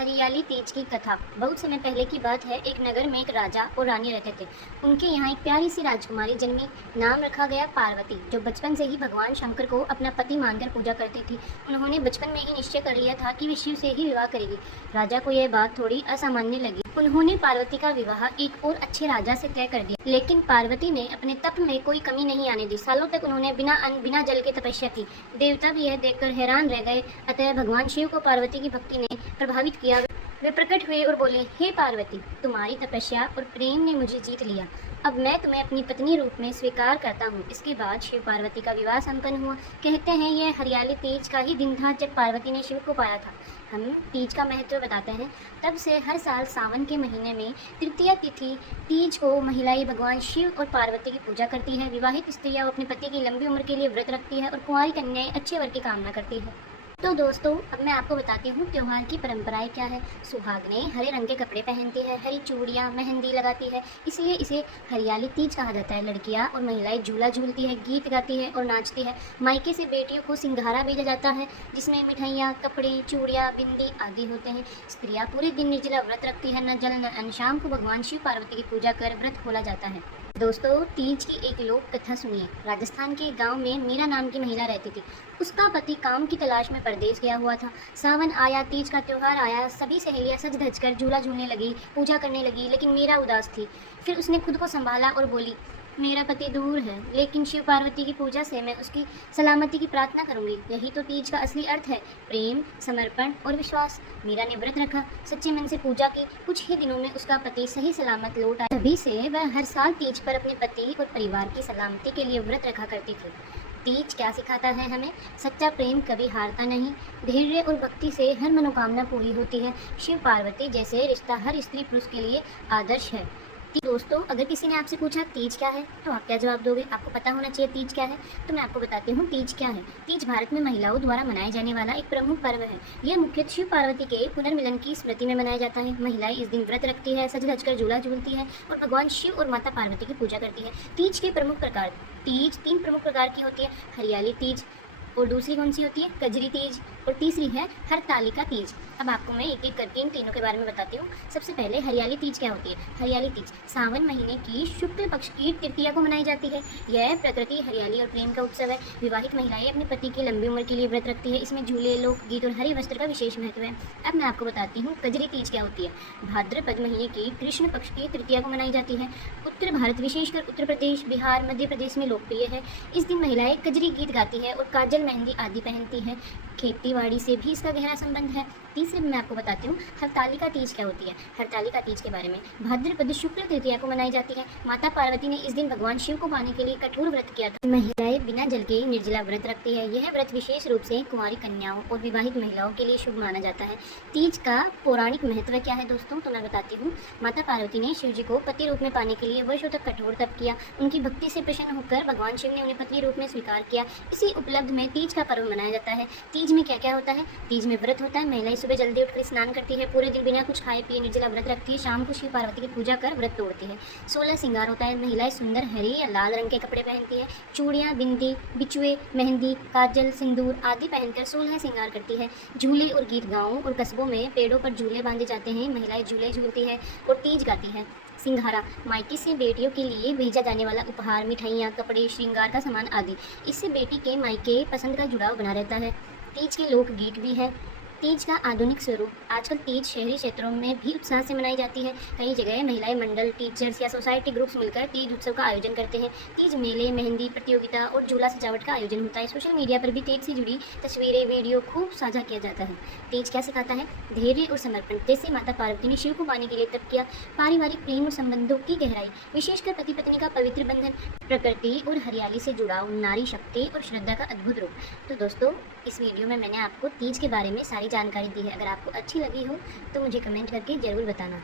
हरियाली तीज की कथा। बहुत समय पहले की बात है। एक नगर में एक राजा और रानी रहते थे। उनके यहाँ एक प्यारी सी राजकुमारी जन्मी। नाम रखा गया पार्वती, जो बचपन से ही भगवान शंकर को अपना पति मानकर पूजा करती थी। उन्होंने बचपन में ही निश्चय कर लिया था कि वे शिव से ही विवाह करेगी। राजा को यह बात थोड़ी असामान्य लगी। उन्होंने पार्वती का विवाह एक और अच्छे राजा से तय कर दिया। लेकिन पार्वती ने अपने तप में कोई कमी नहीं आने दी। सालों तक उन्होंने बिना अन्न बिना जल के तपस्या की। देवता भी यह देखकर हैरान रह गए। अतः भगवान शिव को पार्वती की भक्ति ने प्रभावित किया। वे प्रकट हुए और बोले, हे पार्वती, तुम्हारी तपस्या और प्रेम ने मुझे जीत लिया। अब मैं तुम्हें अपनी पत्नी रूप में स्वीकार करता हूँ। इसके बाद शिव पार्वती का विवाह संपन्न हुआ। कहते हैं यह हरियाली तीज का ही दिन था जब पार्वती ने शिव को पाया था। हम तीज का महत्व बताते हैं। तब से हर साल सावन के महीने में तृतीया तिथि तीज को महिलाएं भगवान शिव और पार्वती की पूजा करती है। विवाहित स्त्रियां अपने पति की लंबी उम्र के लिए व्रत रखती है और कुंवारी कन्याएं अच्छे वर की कामना करती है। तो दोस्तों, अब मैं आपको बताती हूँ त्योहार की परंपराएं क्या है। सुहागनें हरे रंग के कपड़े पहनती है, हरी चूड़ियाँ मेहंदी लगाती है, इसलिए इसे हरियाली तीज कहा जाता है। लड़कियाँ और महिलाएं झूला झूलती है, गीत गाती है और नाचती है। मायके से बेटियों को सिंघारा भेजा जाता है, जिसमें मिठाइयाँ, कपड़े, चूड़ियाँ, बिंदी आदि होते हैं। स्त्रियाँ पूरे दिन निर्जला व्रत रखती है, न जल न अन्न। शाम को भगवान शिव पार्वती की पूजा कर व्रत खोला जाता है। दोस्तों, तीज की एक लोक कथा सुनिए। राजस्थान के गांव में मीरा नाम की महिला रहती थी। उसका पति काम की तलाश में परदेश गया हुआ था। सावन आया, तीज का त्योहार आया। सभी सहेलियां सज धज कर झूला झूलने लगी, पूजा करने लगी, लेकिन मीरा उदास थी। फिर उसने खुद को संभाला और बोली, मेरा पति दूर है, लेकिन शिव पार्वती की पूजा से मैं उसकी सलामती की प्रार्थना करूंगी। यही तो तीज का असली अर्थ है, प्रेम, समर्पण और विश्वास। मीरा ने व्रत रखा, सच्चे मन से पूजा की। कुछ ही दिनों में उसका पति सही सलामत लौट आया। तभी से वह हर साल तीज पर अपने पति और परिवार की सलामती के लिए व्रत रखा करती थी। तीज क्या सिखाता है हमें? सच्चा प्रेम कभी हारता नहीं। धैर्य और भक्ति से हर मनोकामना पूरी होती है। शिव पार्वती जैसे रिश्ता हर स्त्री पुरुष के लिए आदर्श है। दोस्तों, अगर किसी ने आपसे पूछा तीज क्या है, तो आप क्या जवाब दोगे? आपको पता होना चाहिए तीज क्या है। तो मैं आपको बताती हूँ तीज क्या है। तीज भारत में महिलाओं द्वारा मनाया जाने वाला एक प्रमुख पर्व है। यह मुख्यतः शिव पार्वती के पुनर्मिलन की स्मृति में मनाया जाता है। महिलाएं इस दिन व्रत रखती है, सज धज कर झूला झूलती है और भगवान शिव और माता पार्वती की पूजा करती है। तीज के प्रमुख प्रकार। तीज 3 प्रमुख प्रकार की होती है। हरियाली तीज, और दूसरी कौन सी होती है? कजरी तीज, और तीसरी है हरतालिका तीज। अब आपको मैं एक एक करके इन तीनों के बारे में बताती हूँ। सबसे पहले हरियाली तीज क्या होती है? हरियाली तीज सावन महीने की शुक्ल पक्ष की तृतीया को मनाई जाती है। यह प्रकृति, हरियाली और प्रेम का उत्सव है। विवाहित महिलाएं अपने पति की लंबी उम्र के लिए व्रत रखती है। इसमें झूले, लोकगीत और हरे वस्त्र का विशेष महत्व है। अब मैं आपको बताती हूँ कजरी तीज क्या होती है। भाद्रपद महीने की कृष्ण पक्ष की तृतीया को मनाई जाती है। उत्तर भारत, विशेषकर उत्तर प्रदेश, बिहार, मध्य प्रदेश में लोकप्रिय है। इस दिन महिलाएं कजरी गीत गाती है और काजल, मेहंदी आदि पहनती है। खेती बाड़ी से भी इसका गहरा संबंध है। तीसरे मैं आपको बताती हूँ हरतालिका तीज क्या होती है। हरतालिका तीज के बारे में भाद्रपद शुक्ल तृतीया को मनाई जाती है। माता पार्वती ने इस दिन भगवान शिव को पाने के लिए कठोर व्रत किया था। महिलाएं बिना जल के निर्जला व्रत रखती है। यह व्रत विशेष रूप से कुंवारी कन्याओं और विवाहित महिलाओं के लिए शुभ माना जाता है। तीज का पौराणिक महत्व क्या है दोस्तों, तो मैं बताती हूँ। माता पार्वती ने शिव जी को पति रूप में पाने के लिए वर्षों तक कठोर तप किया। उनकी भक्ति से प्रसन्न होकर भगवान शिव ने उन्हें पत्नी रूप में स्वीकार किया। इसी उपलब्ध में तीज का पर्व मनाया जाता है। तीज में क्या क्या होता है? तीज में व्रत होता है। महिलाएं सुबह जल्दी उठकर स्नान करती है, पूरे दिन बिना कुछ खाए पिए निर्जला व्रत रखती है। शाम को शिव पार्वती की पूजा कर व्रत तोड़ती है। 16 श्रृंगार होता है। महिलाएं सुंदर हरी या लाल रंग के कपड़े पहनती है। चूड़ियाँ, बिंदी, बिछुए, मेहंदी, काजल, सिंदूर आदि पहनकर 16 श्रृंगार करती है। झूले और गीत। गाँवों और कस्बों में पेड़ों पर झूले बांधे जाते हैं। महिलाएं झूले झूलती है और तीज गाती है। सिंघारा मायके से बेटियों के लिए भेजा जाने वाला उपहार, मिठाइयाँ, कपड़े, श्रृंगार का सामान आदि। इससे बेटी के मायके पसंद का जुड़ाव बना रहता है। तीज के लोकगीत भी हैं। तीज का आधुनिक स्वरूप। आजकल तीज शहरी क्षेत्रों में भी उत्साह से मनाई जाती है। कई जगह महिलाएं मंडल, टीचर्स या सोसाइटी ग्रुप्स मिलकर तीज उत्सव का आयोजन करते हैं। तीज मेले, मेहंदी प्रतियोगिता और झूला सजावट का आयोजन होता है। सोशल मीडिया पर भी तीज से जुड़ी तस्वीरें, वीडियो खूब साझा किया जाता है। तीज क्या सिखाता है? धैर्य और समर्पण। जैसे माता पार्वती ने शिव को पाने के लिए तप किया। पारिवारिक प्रेम और संबंधों की गहराई, विशेषकर पति पत्नी का पवित्र बंधन। प्रकृति और हरियाली से जुड़ाव, नारी शक्ति और श्रद्धा का अद्भुत रूप। तो दोस्तों, इस वीडियो में मैंने आपको तीज के बारे में सारी जानकारी दी है। अगर आपको अच्छी लगी हो तो मुझे कमेंट करके ज़रूर बताना।